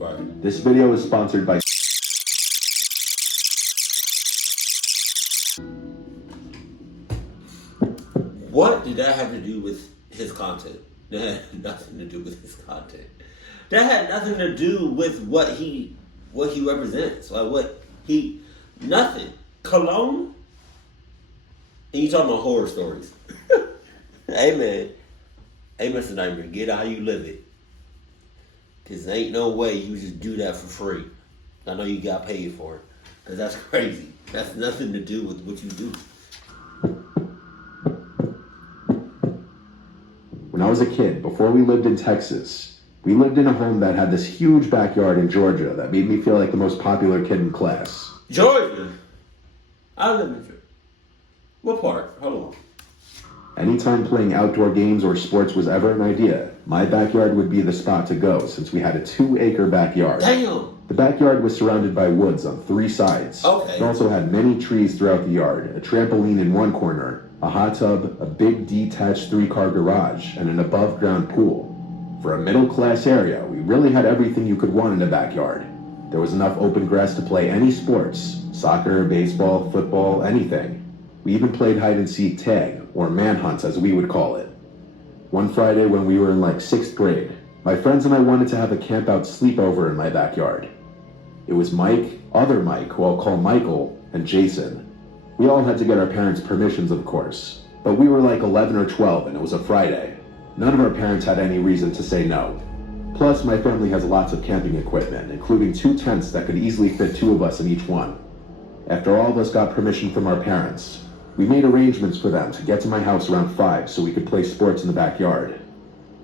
Right. This video is sponsored by... What did that have to do with his content? That had nothing to do with his content. That had nothing to do with what he represents. Nothing. Cologne? And you talking about horror stories. Hey man. Hey Mr. Nightmare, get it how you live it. Cause there ain't no way you just do that for free. I know you got paid for it. Cause that's crazy. That's nothing to do with what you do. When I was a kid, before we lived in Texas, we lived in a home that had this huge backyard in Georgia that made me feel like the most popular kid in class. Georgia? I live in Georgia. What part? Hold on. Anytime playing outdoor games or sports was ever an idea, my backyard would be the spot to go since we had a 2-acre backyard. Damn! The backyard was surrounded by woods on 3 sides. Okay. It also had many trees throughout the yard, a trampoline in one corner, a hot tub, a big detached 3-car garage, and an above-ground pool. For a middle-class area, we really had everything you could want in a backyard. There was enough open grass to play any sports, soccer, baseball, football, anything. We even played hide-and-seek tag, or manhunt as we would call it. One Friday when we were in like 6th grade, my friends and I wanted to have a campout sleepover in my backyard. It was Mike, other Mike, who I'll call Michael, and Jason. We all had to get our parents' permissions, of course, but we were like 11 or 12 and it was a Friday. None of our parents had any reason to say no. Plus, my family has lots of camping equipment, including 2 tents that could easily fit 2 of us in each one. After all of us got permission from our parents, we made arrangements for them to get to my house around 5 so we could play sports in the backyard.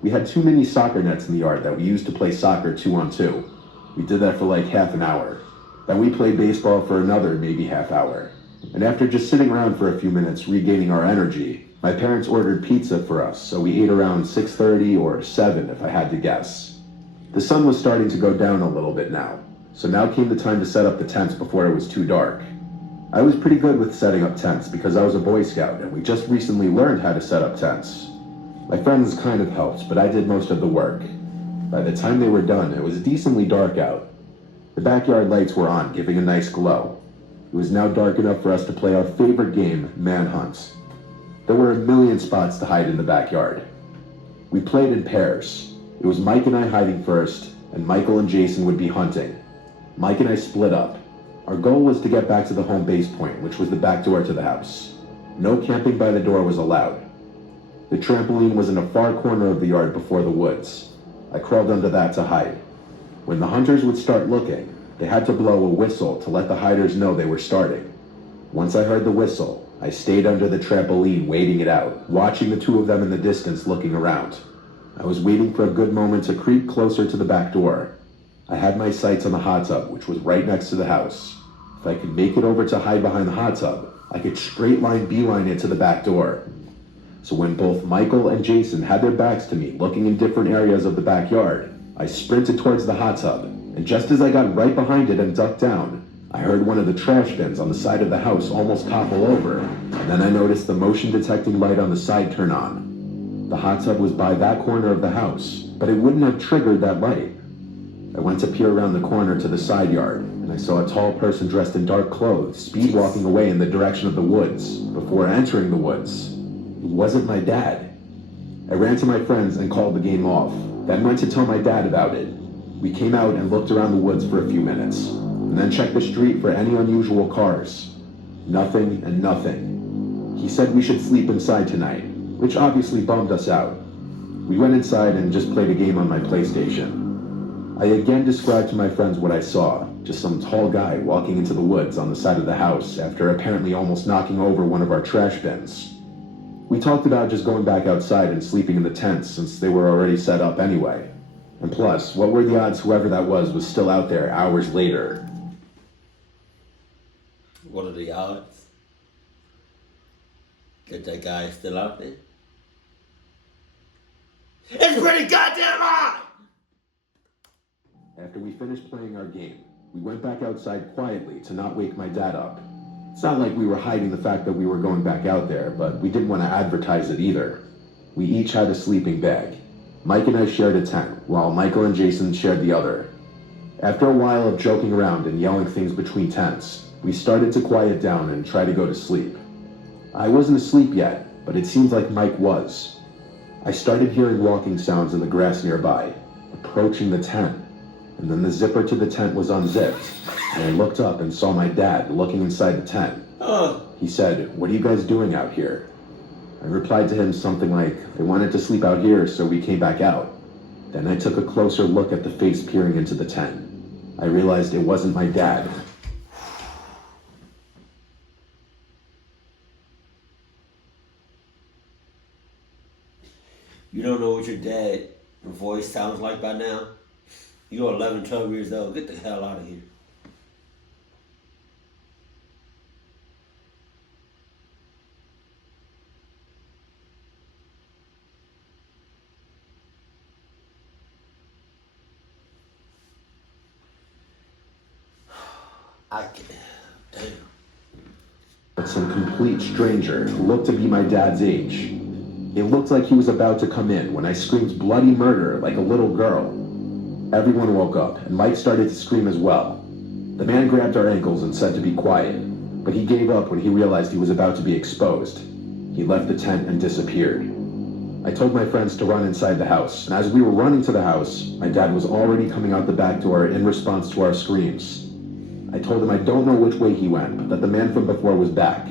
We had 2 mini soccer nets in the yard that we used to play soccer 2-on-2. We did that for like half an hour. Then we played baseball for another maybe half hour. And after just sitting around for a few minutes regaining our energy, my parents ordered pizza for us, so we ate around 6:30 or 7 if I had to guess. The sun was starting to go down a little bit now, so now came the time to set up the tents before it was too dark. I was pretty good with setting up tents because I was a Boy Scout and we just recently learned how to set up tents. My friends kind of helped, but I did most of the work. By the time they were done, it was decently dark out. The backyard lights were on, giving a nice glow. It was now dark enough for us to play our favorite game, manhunt. There were a million spots to hide in the backyard. We played in pairs. It was Mike and I hiding first, and Michael and Jason would be hunting. Mike and I split up. Our goal was to get back to the home base point, which was the back door to the house. No camping by the door was allowed. The trampoline was in a far corner of the yard before the woods. I crawled under that to hide. When the hunters would start looking, they had to blow a whistle to let the hiders know they were starting. Once I heard the whistle, I stayed under the trampoline waiting it out, watching the 2 of them in the distance looking around. I was waiting for a good moment to creep closer to the back door. I had my sights on the hot tub, which was right next to the house. If I could make it over to hide behind the hot tub, I could straight line beeline it to the back door. So when both Michael and Jason had their backs to me, looking in different areas of the backyard, I sprinted towards the hot tub, and just as I got right behind it and ducked down, I heard one of the trash bins on the side of the house almost topple over, and then I noticed the motion detecting light on the side turn on. The hot tub was by that corner of the house, but it wouldn't have triggered that light. I went to peer around the corner to the side yard, and I saw a tall person dressed in dark clothes speed walking away in the direction of the woods. Before entering the woods, it wasn't my dad. I ran to my friends and called the game off, then went to tell my dad about it. We came out and looked around the woods for a few minutes, and then checked the street for any unusual cars. Nothing and nothing. He said we should sleep inside tonight, which obviously bummed us out. We went inside and just played a game on my PlayStation. I again described to my friends what I saw, just some tall guy walking into the woods on the side of the house after apparently almost knocking over one of our trash bins. We talked about just going back outside and sleeping in the tents since they were already set up anyway. And plus, what were the odds whoever that was still out there hours later? What are the odds that guy is still out there? It's pretty goddamn hard! After we finished playing our game, we went back outside quietly to not wake my dad up. It's not like we were hiding the fact that we were going back out there, but we didn't want to advertise it either. We each had a sleeping bag. Mike and I shared a tent, while Michael and Jason shared the other. After a while of joking around and yelling things between tents, we started to quiet down and try to go to sleep. I wasn't asleep yet, but it seemed like Mike was. I started hearing walking sounds in the grass nearby, approaching the tent, and then the zipper to the tent was unzipped, and I looked up and saw my dad looking inside the tent. He said, "What are you guys doing out here?" I replied to him something like, "They wanted to sleep out here, so we came back out." Then I took a closer look at the face peering into the tent. I realized it wasn't my dad. You don't know what your dad's voice sounds like by now? You're 11, 12 years old. Get the hell out of here. Damn. But some complete stranger who looked to be my dad's age. It looked like he was about to come in when I screamed bloody murder like a little girl. Everyone woke up, and Mike started to scream as well. The man grabbed our ankles and said to be quiet, but he gave up when he realized he was about to be exposed. He left the tent and disappeared. I told my friends to run inside the house, and as we were running to the house, my dad was already coming out the back door in response to our screams. I told him I don't know which way he went, but that the man from before was back.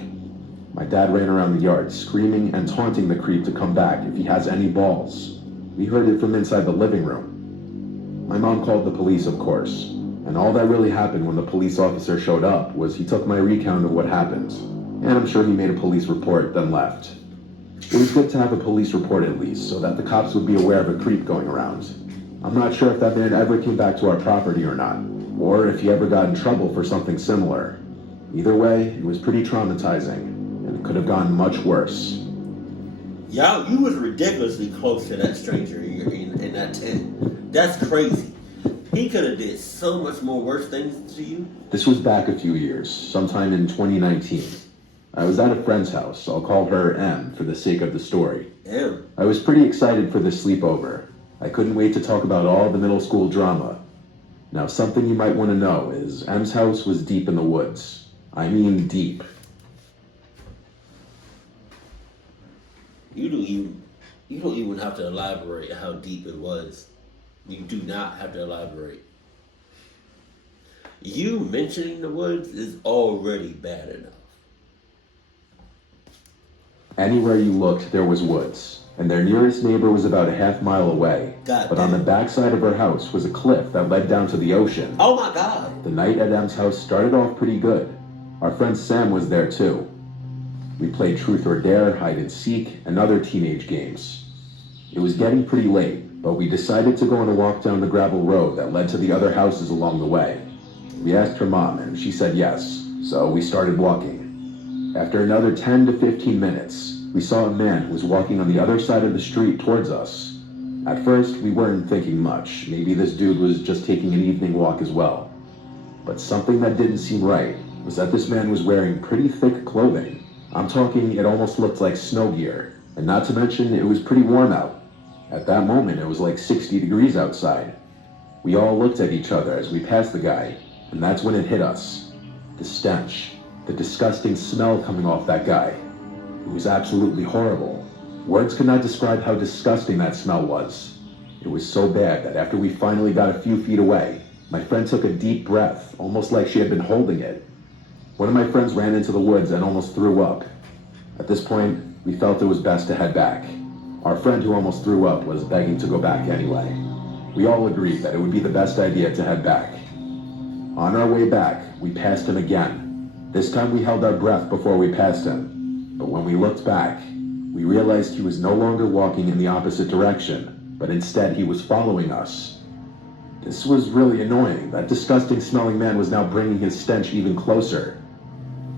My dad ran around the yard, screaming and taunting the creep to come back if he has any balls. We heard it from inside the living room. My mom called the police, of course, and all that really happened when the police officer showed up was he took my recount of what happened, and I'm sure he made a police report, then left. It was good to have a police report at least, so that the cops would be aware of a creep going around. I'm not sure if that man ever came back to our property or not, or if he ever got in trouble for something similar. Either way, it was pretty traumatizing, and it could have gone much worse. Yo, you was ridiculously close to that stranger in that tent. That's crazy. He could have did so much more worse things to you. This was back a few years, sometime in 2019. I was at a friend's house. I'll call her M for the sake of the story. M? I was pretty excited for this sleepover. I couldn't wait to talk about all the middle school drama. Now, something you might want to know is M's house was deep in the woods. I mean deep. You don't even have to elaborate how deep it was. You do not have to elaborate. You mentioning the woods is already bad enough. Anywhere you looked, there was woods, and their nearest neighbor was about a half mile away. But on the backside of her house was a cliff that led down to the ocean. Oh my God! The night at M's house started off pretty good. Our friend Sam was there too. We played truth or dare, hide and seek, and other teenage games. It was getting pretty late, but we decided to go on a walk down the gravel road that led to the other houses along the way. We asked her mom, and she said yes, so we started walking. After another 10 to 15 minutes, we saw a man who was walking on the other side of the street towards us. At first, we weren't thinking much. Maybe this dude was just taking an evening walk as well. But something that didn't seem right was that this man was wearing pretty thick clothing. I'm talking, it almost looked like snow gear. And not to mention, it was pretty warm out. At that moment, it was like 60 degrees outside. We all looked at each other as we passed the guy, and that's when it hit us. The stench, the disgusting smell coming off that guy. It was absolutely horrible. Words could not describe how disgusting that smell was. It was so bad that after we finally got a few feet away, my friend took a deep breath, almost like she had been holding it. One of my friends ran into the woods and almost threw up. At this point, we felt it was best to head back. Our friend who almost threw up was begging to go back anyway. We all agreed that it would be the best idea to head back. On our way back, we passed him again. This time we held our breath before we passed him. But when we looked back, we realized he was no longer walking in the opposite direction, but instead he was following us. This was really annoying. That disgusting smelling man was now bringing his stench even closer.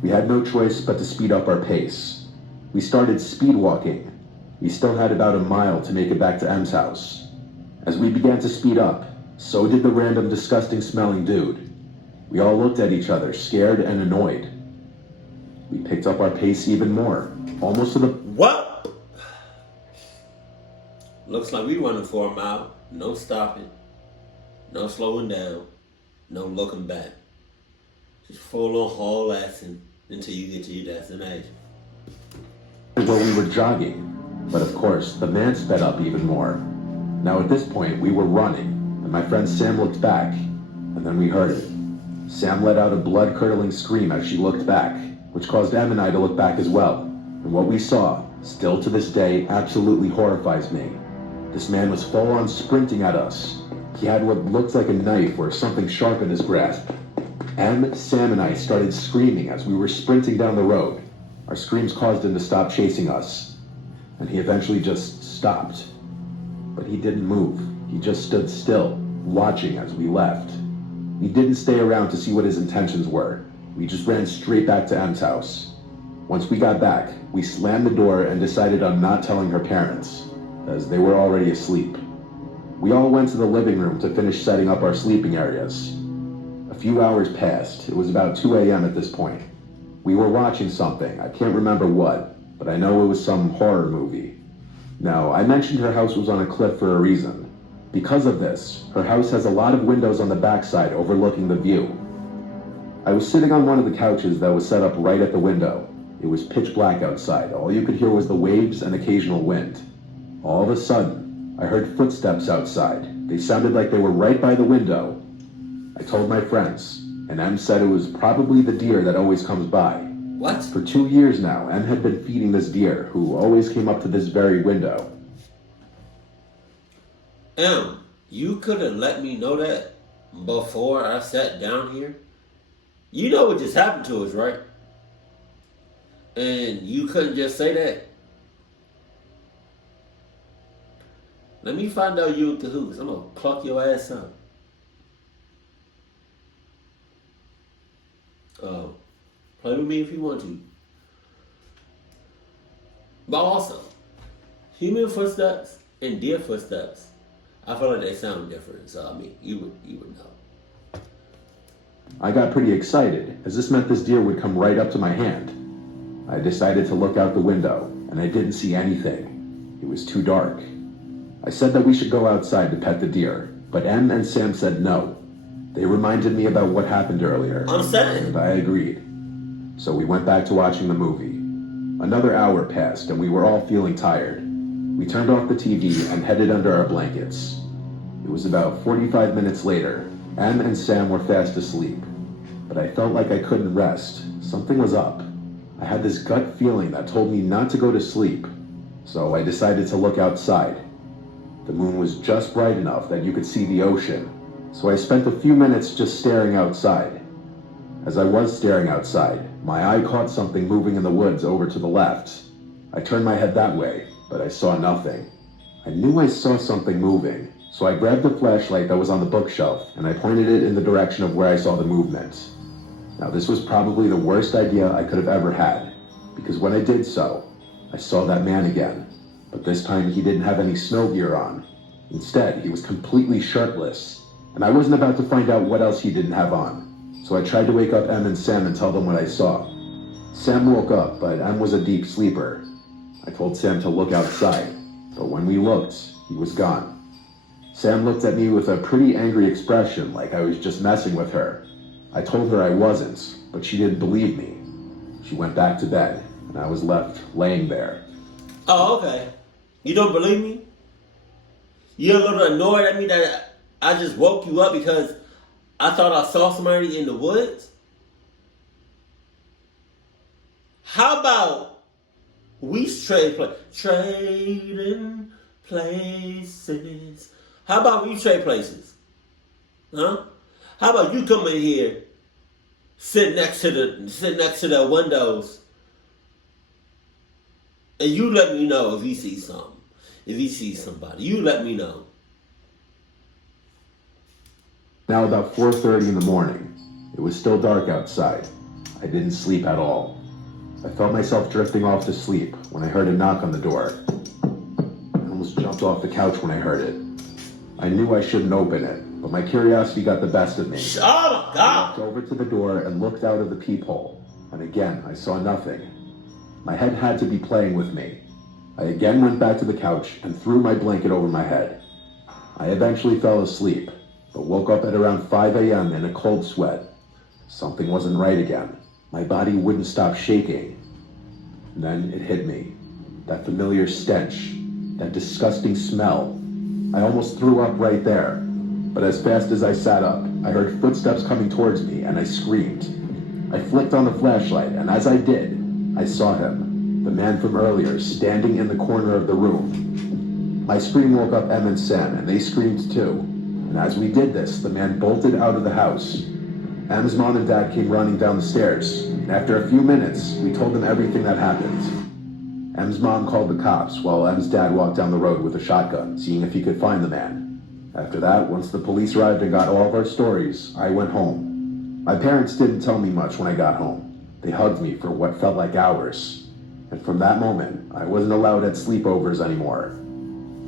We had no choice but to speed up our pace. We started speed walking. We still had about a mile to make it back to M's house. As we began to speed up, so did the random disgusting smelling dude. We all looked at each other, scared and annoyed. We picked up our pace even more, almost to the... What? Looks like we running for a mile. No stopping. No slowing down. No looking back. Just full on haul assing until you get to your destination. Where we were jogging, but of course, the man sped up even more. Now at this point, we were running, and my friend Sam looked back, and then we heard it. Sam let out a blood-curdling scream as she looked back, which caused Em and I to look back as well. And what we saw, still to this day, absolutely horrifies me. This man was full-on sprinting at us. He had what looked like a knife or something sharp in his grasp. Em, Sam, and I started screaming as we were sprinting down the road. Our screams caused him to stop chasing us, and he eventually just stopped. But he didn't move. He just stood still, watching as we left. We didn't stay around to see what his intentions were. We just ran straight back to Em's house. Once we got back, we slammed the door and decided on not telling her parents, as they were already asleep. We all went to the living room to finish setting up our sleeping areas. A few hours passed. It was about 2 a.m. at this point. We were watching something. I can't remember what, but I know it was some horror movie. Now, I mentioned her house was on a cliff for a reason. Because of this, her house has a lot of windows on the backside overlooking the view. I was sitting on one of the couches that was set up right at the window. It was pitch black outside. All you could hear was the waves and occasional wind. All of a sudden, I heard footsteps outside. They sounded like they were right by the window. I told my friends, and Em said it was probably the deer that always comes by. What? For 2 years now, Em had been feeding this deer, who always came up to this very window. Em, you could have let me know that before I sat down here. You know what just happened to us, right? And you couldn't just say that. Let me find out you in cahoots. I'm gonna pluck your ass up. Play with me if you want to. But also, human footsteps and deer footsteps, I feel like they sound different. So I mean, you would know. I got pretty excited, as this meant this deer would come right up to my hand. I decided to look out the window, and I didn't see anything. It was too dark. I said that we should go outside to pet the deer, but Em and Sam said no. They reminded me about what happened earlier, and I agreed. So we went back to watching the movie. Another hour passed, and we were all feeling tired. We turned off the TV and headed under our blankets. It was about 45 minutes later. Em and Sam were fast asleep, but I felt like I couldn't rest. Something was up. I had this gut feeling that told me not to go to sleep, so I decided to look outside. The moon was just bright enough that you could see the ocean, so I spent a few minutes just staring outside. As I was staring outside, my eye caught something moving in the woods over to the left. I turned my head that way, but I saw nothing. I knew I saw something moving, so I grabbed the flashlight that was on the bookshelf and I pointed it in the direction of where I saw the movement. Now this was probably the worst idea I could have ever had, because when I did so, I saw that man again, but this time he didn't have any snow gear on. Instead, he was completely shirtless, and I wasn't about to find out what else he didn't have on, so I tried to wake up Em and Sam and tell them what I saw. Sam woke up, but Em was a deep sleeper. I told Sam to look outside, but when we looked, he was gone. Sam looked at me with a pretty angry expression, like I was just messing with her. I told her I wasn't, but she didn't believe me. She went back to bed, and I was left laying there. Oh, okay. You don't believe me? You're a little annoyed at me that I just woke you up because I thought I saw somebody in the woods? How about we trading places? How about we trade places? Huh? How about you come in here, sit next to the windows, and you let me know if you see something. If you see somebody, you let me know. Now about 4:30 in the morning. It was still dark outside. I didn't sleep at all. I felt myself drifting off to sleep when I heard a knock on the door. I almost jumped off the couch when I heard it. I knew I shouldn't open it, but my curiosity got the best of me. Oh my God! I walked over to the door and looked out of the peephole, and again I saw nothing. My head had to be playing with me. I again went back to the couch and threw my blanket over my head. I eventually fell asleep, but woke up at around 5 a.m. in a cold sweat. Something wasn't right again. My body wouldn't stop shaking. And then it hit me. That familiar stench, that disgusting smell. I almost threw up right there. But as fast as I sat up, I heard footsteps coming towards me and I screamed. I flicked on the flashlight, and as I did, I saw him, the man from earlier, standing in the corner of the room. My scream woke up Em and Sam, and they screamed too. And as we did this, the man bolted out of the house. Em's mom and dad came running down the stairs, and after a few minutes, we told them everything that happened. Em's mom called the cops, while Em's dad walked down the road with a shotgun, seeing if he could find the man. After that, once the police arrived and got all of our stories, I went home. My parents didn't tell me much when I got home. They hugged me for what felt like hours. And from that moment, I wasn't allowed at sleepovers anymore.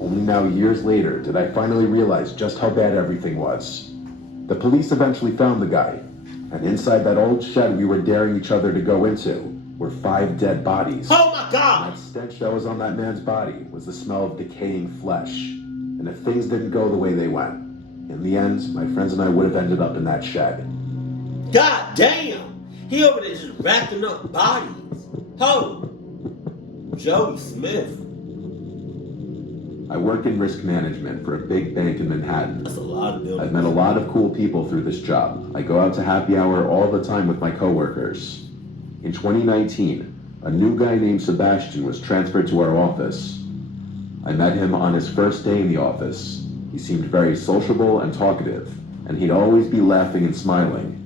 Only now, years later, did I finally realize just how bad everything was. The police eventually found the guy, and inside that old shed we were daring each other to go into were 5 dead bodies. Oh my God! That stench that was on that man's body was the smell of decaying flesh. And if things didn't go the way they went, in the end, my friends and I would have ended up in that shed. God damn! He over there just wrapping up bodies. Ho! Joey Smith. I work in risk management for a big bank in Manhattan. That's a lot of buildings. I've met a lot of cool people through this job. I go out to happy hour all the time with my coworkers. In 2019, a new guy named Sebastian was transferred to our office. I met him on his first day in the office. He seemed very sociable and talkative, and he'd always be laughing and smiling.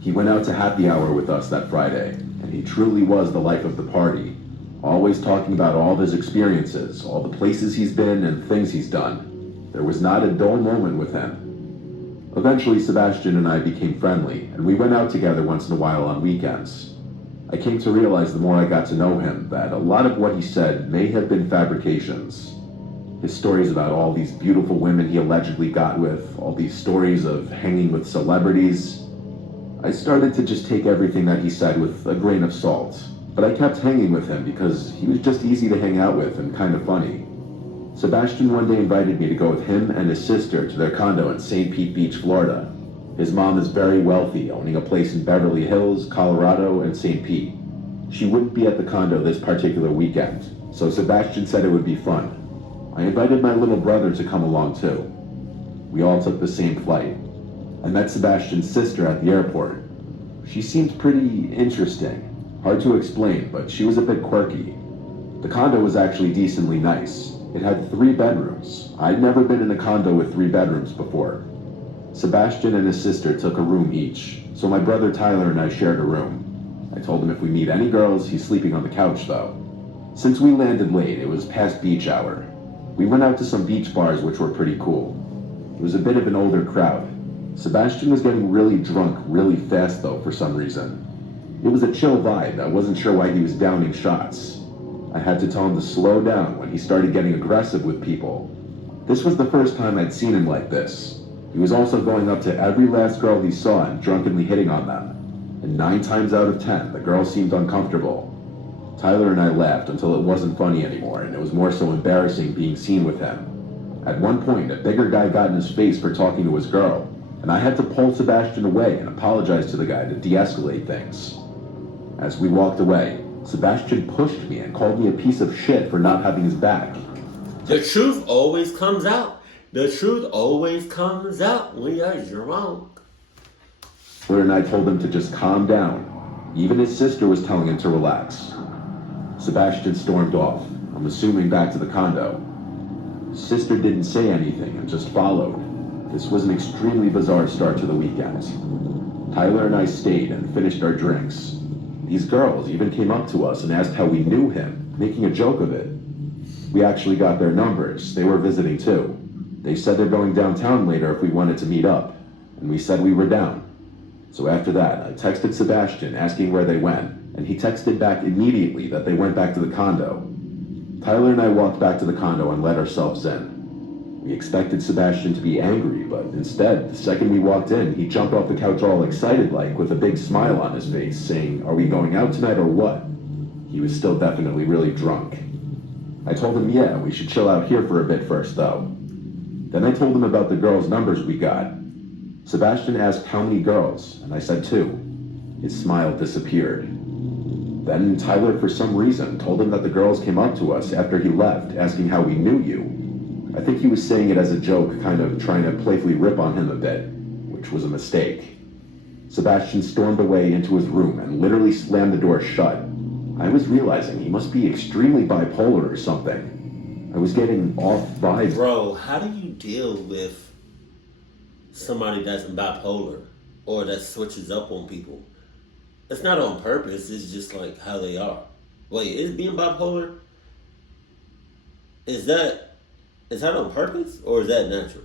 He went out to happy hour with us that Friday, and he truly was the life of the party, always talking about all of his experiences, all the places he's been and things he's done. There was not a dull moment with him. Eventually, Sebastian and I became friendly, and we went out together once in a while on weekends. I came to realize the more I got to know him that a lot of what he said may have been fabrications. His stories about all these beautiful women he allegedly got with, all these stories of hanging with celebrities. I started to just take everything that he said with a grain of salt, but I kept hanging with him because he was just easy to hang out with and kind of funny. Sebastian one day invited me to go with him and his sister to their condo in St. Pete Beach, Florida. His mom is very wealthy, owning a place in Beverly Hills, Colorado, and St. Pete. She wouldn't be at the condo this particular weekend, so Sebastian said it would be fun. I invited my little brother to come along too. We all took the same flight. I met Sebastian's sister at the airport. She seemed pretty interesting. Hard to explain, but she was a bit quirky. The condo was actually decently nice. It had 3 bedrooms. I'd never been in a condo with 3 bedrooms before. Sebastian and his sister took a room each, so my brother Tyler and I shared a room. I told him if we meet any girls, he's sleeping on the couch though. Since we landed late, it was past beach hour. We went out to some beach bars which were pretty cool. It was a bit of an older crowd. Sebastian was getting really drunk really fast though for some reason. It was a chill vibe. I wasn't sure why he was downing shots. I had to tell him to slow down when he started getting aggressive with people. This was the first time I'd seen him like this. He was also going up to every last girl he saw and drunkenly hitting on them. And 9 times out of 10, the girl seemed uncomfortable. Tyler and I laughed until it wasn't funny anymore, and it was more so embarrassing being seen with him. At one point, a bigger guy got in his face for talking to his girl, and I had to pull Sebastian away and apologize to the guy to de-escalate things. As we walked away, Sebastian pushed me and called me a piece of shit for not having his back. The truth always comes out. The truth always comes out when you're drunk. Tyler and I told him to just calm down. Even his sister was telling him to relax. Sebastian stormed off, I'm assuming back to the condo. His sister didn't say anything and just followed. This was an extremely bizarre start to the weekend. Tyler and I stayed and finished our drinks. These girls even came up to us and asked how we knew him, making a joke of it. We actually got their numbers. They were visiting too. They said they're going downtown later if we wanted to meet up, and we said we were down. So after that, I texted Sebastian asking where they went, and he texted back immediately that they went back to the condo. Tyler and I walked back to the condo and let ourselves in. We expected Sebastian to be angry, but instead, the second we walked in, he jumped off the couch all excited like, with a big smile on his face, saying, "Are we going out tonight or what?" He was still definitely really drunk. I told him, yeah, we should chill out here for a bit first though. Then I told him about the girls' numbers we got. Sebastian asked how many girls, and I said 2. His smile disappeared. Then Tyler, for some reason, told him that the girls came up to us after he left, asking how we knew you. I think he was saying it as a joke, kind of trying to playfully rip on him a bit, which was a mistake. Sebastian stormed away into his room and literally slammed the door shut. I was realizing he must be extremely bipolar or something. I was getting off vibes. Bro, how do you deal with somebody that's bipolar or that switches up on people? It's not on purpose, it's just like how they are. Wait, is being bipolar, is that on purpose or is that natural?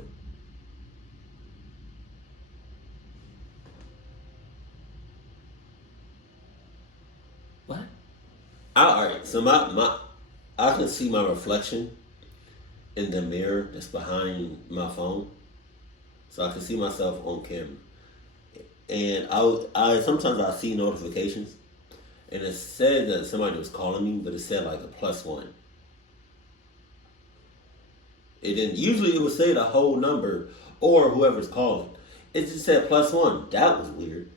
What? Alright, so I can see my reflection in the mirror that's behind my phone. So I can see myself on camera. And I sometimes I see notifications, and it said that somebody was calling me, but it said like a +1. It didn't. Usually it would say the whole number or whoever's calling. It just said +1. That was weird.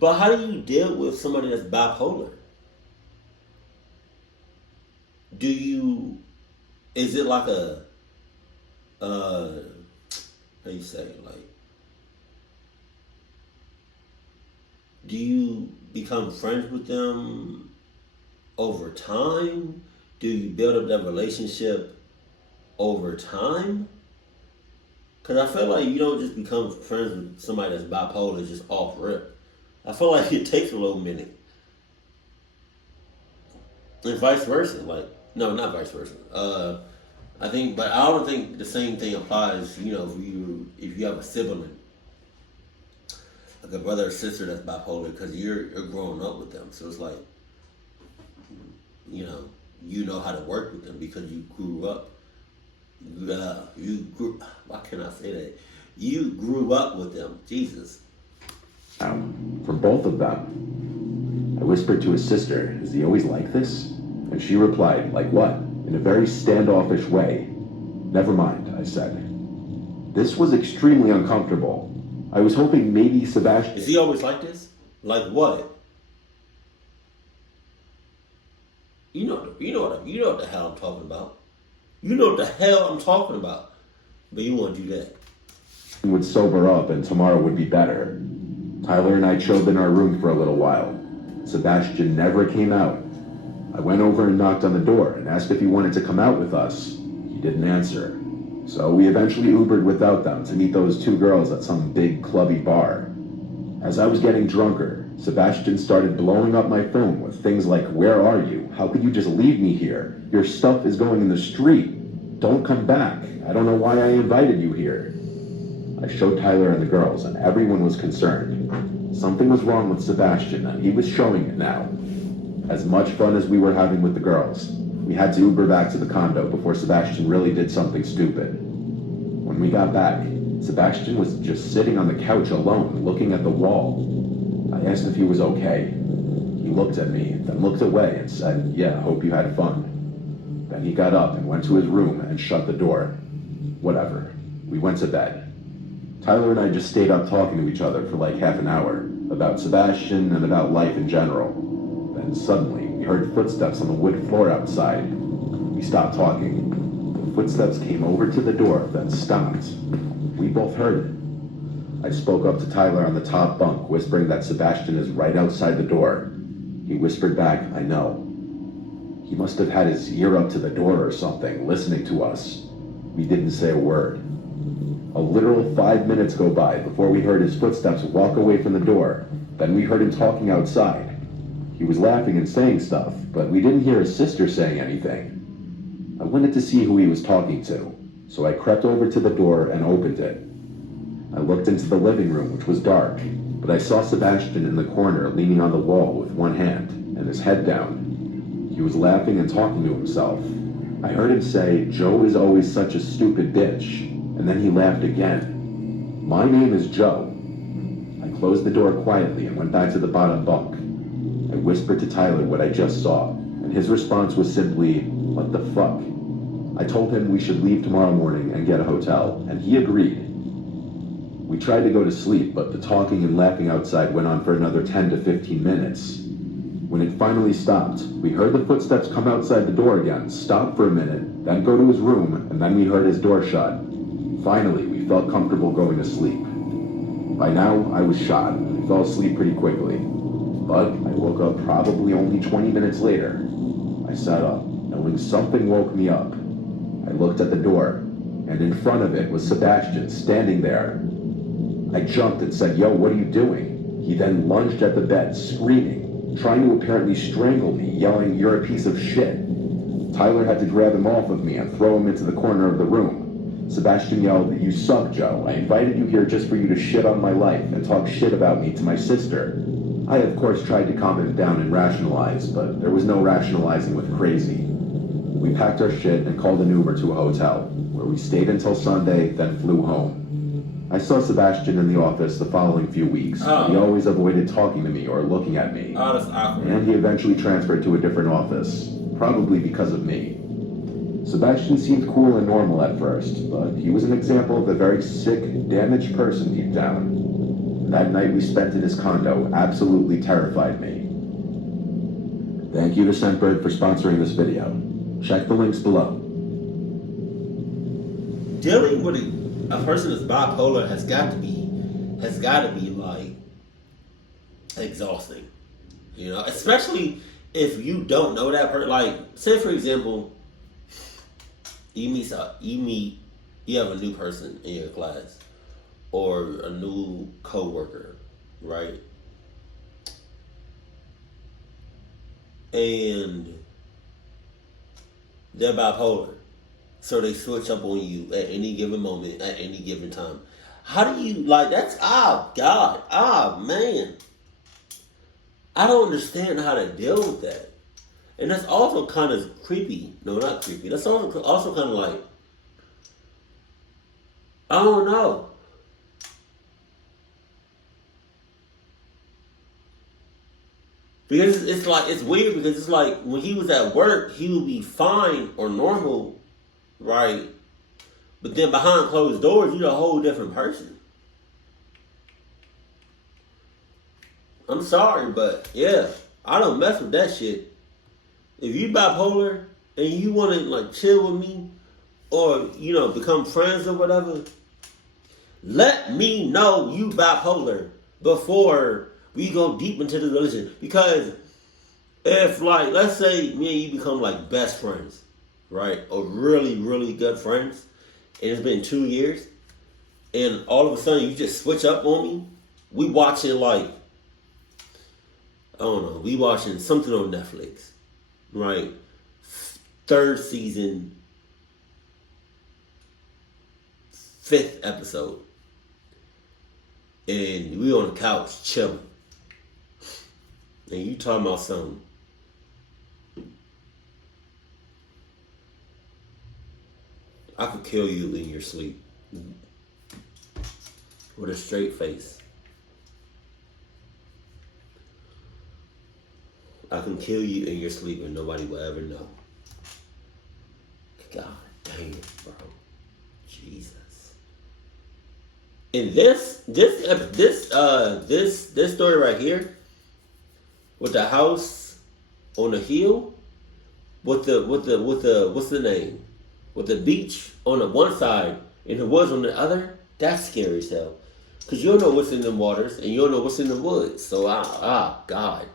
But how do you deal with somebody that's bipolar? Is it like a how you say it, like, do you become friends with them over time? Do you build up that relationship over time? Because I feel like you don't just become friends with somebody that's bipolar just off rip. I feel like it takes a little minute. And vice versa. Like, no, not vice versa. I think, but I don't think the same thing applies, you know, if you have a sibling, like a brother or sister that's bipolar, because you're growing up with them. So it's like, you know how to work with them because you grew up. Why can't I say that? You grew up with them. Jesus. From both of them. I whispered to his sister, is he always like this? And she replied, like what? In a very standoffish way. Never mind, I said. This was extremely uncomfortable. I was hoping maybe Sebastian... Is he always like this? Like what? You know what the hell I'm talking about. You know what the hell I'm talking about. But you want to do that. ...would sober up and tomorrow would be better. Tyler and I chilled in our room for a little while. Sebastian never came out. I went over and knocked on the door and asked if he wanted to come out with us. He didn't answer. So we eventually Ubered without them to meet those 2 girls at some big clubby bar. As I was getting drunker, Sebastian started blowing up my phone with things like, where are you? How could you just leave me here? Your stuff is going in the street. Don't come back. I don't know why I invited you here. I showed Tyler and the girls, and everyone was concerned. Something was wrong with Sebastian, and he was showing it now. As much fun as we were having with the girls, we had to Uber back to the condo before Sebastian really did something stupid. When we got back, Sebastian was just sitting on the couch alone, looking at the wall. I asked if he was okay. He looked at me, then looked away and said, yeah, hope you had fun. Then he got up and went to his room and shut the door. Whatever. We went to bed. Tyler and I just stayed up talking to each other for like half an hour, about Sebastian and about life in general. Then suddenly, we heard footsteps on the wood floor outside. We stopped talking. The footsteps came over to the door, then stopped. We both heard it. I spoke up to Tyler on the top bunk, whispering that Sebastian is right outside the door. He whispered back, I know. He must have had his ear up to the door or something, listening to us. We didn't say a word. A literal 5 minutes go by before we heard his footsteps walk away from the door. Then we heard him talking outside. He was laughing and saying stuff, but we didn't hear his sister saying anything. I wanted to see who he was talking to, so I crept over to the door and opened it. I looked into the living room, which was dark, but I saw Sebastian in the corner leaning on the wall with one hand and his head down. He was laughing and talking to himself. I heard him say, Joe is always such a stupid bitch, and then he laughed again. My name is Joe. I closed the door quietly and went back to the bottom bunk. I whispered to Tyler what I just saw, and his response was simply, what the fuck? I told him we should leave tomorrow morning and get a hotel, and he agreed. We tried to go to sleep, but the talking and laughing outside went on for another 10 to 15 minutes. When it finally stopped, we heard the footsteps come outside the door again, stop for a minute, then go to his room, and then we heard his door shut. Finally, we felt comfortable going to sleep. By now, I was shot and fell asleep pretty quickly. But I woke up probably only 20 minutes later. I sat up, knowing something woke me up. I looked at the door, and in front of it was Sebastian standing there. I jumped and said, "Yo, what are you doing?" He then lunged at the bed, screaming, trying to apparently strangle me, yelling, "You're a piece of shit." Tyler had to grab him off of me and throw him into the corner of the room. Sebastian yelled, "You suck, Joe. I invited you here just for you to shit on my life and talk shit about me to my sister." I, of course, tried to calm him down and rationalize, but there was no rationalizing with crazy. We packed our shit and called an Uber to a hotel, where we stayed until Sunday, then flew home. I saw Sebastian in the office the following few weeks. But he always avoided talking to me or looking at me. Oh, that's awkward. And he eventually transferred to a different office, probably because of me. Sebastian seemed cool and normal at first, but he was an example of a very sick, damaged person deep down. That night we spent in his condo absolutely terrified me. Thank you to Scentbird for sponsoring this video. Check the links below. Dealing with a person that's bipolar has got to be like exhausting. You know, especially if you don't know that person. Like, say for example, you have a new person in your class or a new coworker, right? And they're bipolar. So they switch up on you at any given moment, at any given time. How do you, like, that's, man. I don't understand how to deal with that. And that's also kind of creepy. No, not creepy. That's also kind of like, I don't know. Because it's like, it's weird because it's like when he was at work, he would be fine or normal, right? But then behind closed doors, you're a whole different person. I'm sorry, but yeah, I don't mess with that shit. If you bipolar and you want to like chill with me or, you know, become friends or whatever, let me know you bipolar before we go deep into the relationship. Because if, like, let's say me and you become like best friends, right? Or really, really good friends, and it's been 2 years, and all of a sudden you just switch up on me, we watching like, I don't know, we watching something on Netflix, right? 3rd season, 5th episode. And we on the couch chilling. And you talking about something. I could kill you in your sleep. With a straight face. I can kill you in your sleep and nobody will ever know. God dang it, bro. Jesus. And this story right here, with the house on the hill, with the what's the name? With the beach on the one side and the woods on the other, that's scary as hell. Cause you don't know what's in the waters and you don't know what's in the woods. So God.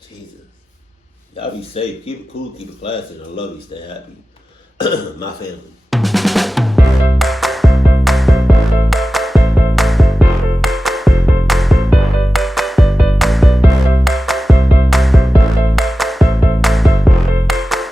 Jesus. Y'all be safe. Keep it cool, keep it classy, and I love you. Stay happy. My family.